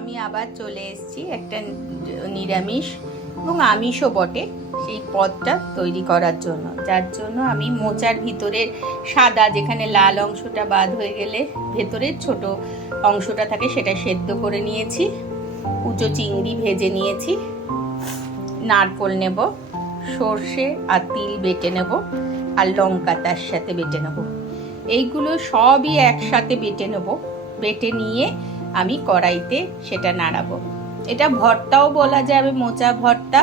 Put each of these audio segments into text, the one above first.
আমি আবার চলে এসেছি একটা নিরামিষ এবং আমিষও বটে সেই পদটা তৈরি করার জন্য, যার জন্য আমি মোচার ভিতরের সাদা যেখানে লাল অংশটা বাদ হয়ে গেলে ভেতরের ছোট অংশটা থাকে সেটা সেদ্ধ করে নিয়েছি, কুচো চিংড়ি ভেজে নিয়েছি, নারকোল নেব, সর্ষে আর তিল বেটে নেব, আর লঙ্কা তার সাথে বেটে নেব। এইগুলো সবই একসাথে বেটে নেব। বেটে নিয়ে আমি কড়াইতে সেটা নাড়াবো। এটা ভর্তাও বলা যাবে, মোচা ভর্তা।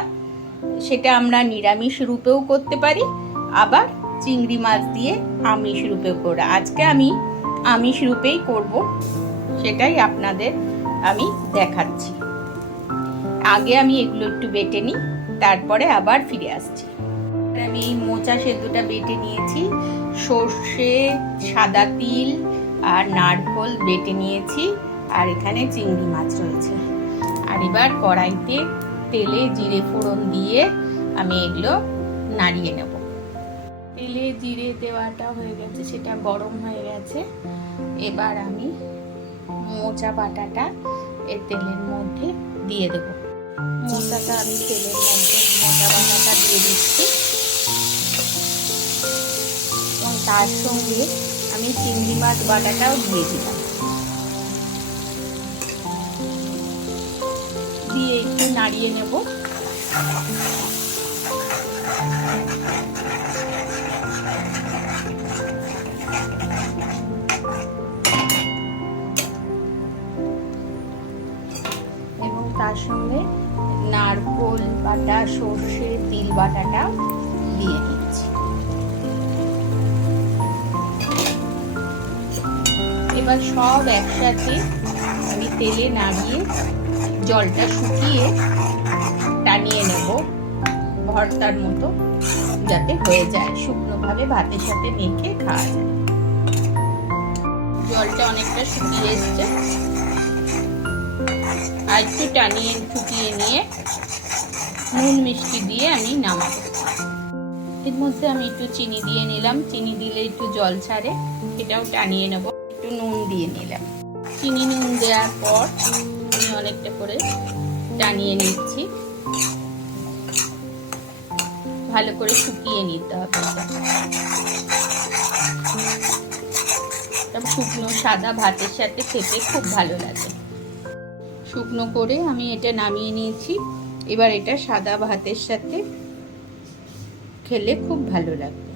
সেটা আমরা নিরামিষ রূপেও করতে পারি, আবার চিংড়ি মাছ দিয়ে আমিষ রূপেও করে। আজকে আমি আমিষ রূপেই করব, সেটাই আপনাদের আমি দেখাচ্ছি। আগে আমি এগুলো একটু বেটে নিই, তারপরে আবার ফিরে আসছি। আমি মোচা সেদ্ধটা বেটে নিয়েছি, সর্ষে, সাদা তিল আর নারকোল বেটে নিয়েছি, আর এখানে চিংড়ি মাছ রয়েছে। আর এবার কড়াইতে তেলে জিরে ফোড়ন দিয়ে আমি এগুলো নাড়িয়ে নেব। তেলে জিরে দেওয়াটা হয়ে গেছে, সেটা গরম হয়ে গেছে। এবার আমি মোচা বাটাটা এই তেলের মধ্যে দিয়ে দেব। মোচাটা আমি তেলের মধ্যে মোচা বাটাটা দিয়ে দিচ্ছি এবং তার সঙ্গে আমি চিংড়ি মাছ বাটাটাও দিয়ে দিলাম। দিয়ে একটু নাড়িয়ে নেব। এবং তার সঙ্গে নারকোল বাটা, সর্ষে, তিল বাটাটা দিয়ে দিচ্ছি। এবার সব একসাথে আমি তেলে নাড়িয়ে জলটা শুকিয়ে টানিয়ে নেব ভর্তার মতো, যাতে হয়ে যায়, শুকনোভাবে ভাতের সাথে মেখে খাওয়া যায়। জলটা অনেকটা শুকিয়ে এসছে, আর একটু টানিয়ে শুকিয়ে নিয়ে নুন মিষ্টি দিয়ে আমি নামাবো। এর মধ্যে আমি একটু চিনি দিয়ে নিলাম, চিনি দিলে একটু জল ছাড়ে, এটাও টানিয়ে নেব। একটু নুন দিয়ে নিলাম। চিনি নুন দেওয়ার পর আমি অনেকটা করে টানিয়ে নিচ্ছি। ভালো করে শুকিয়ে নিতে হবে। শুকনো সাদা ভাতের সাথে খেতে খুব ভালো লাগে। শুকনো করে আমি এটা নামিয়ে নিয়েছি। এবার এটা সাদা ভাতের সাথে খেলে খুব ভালো লাগে।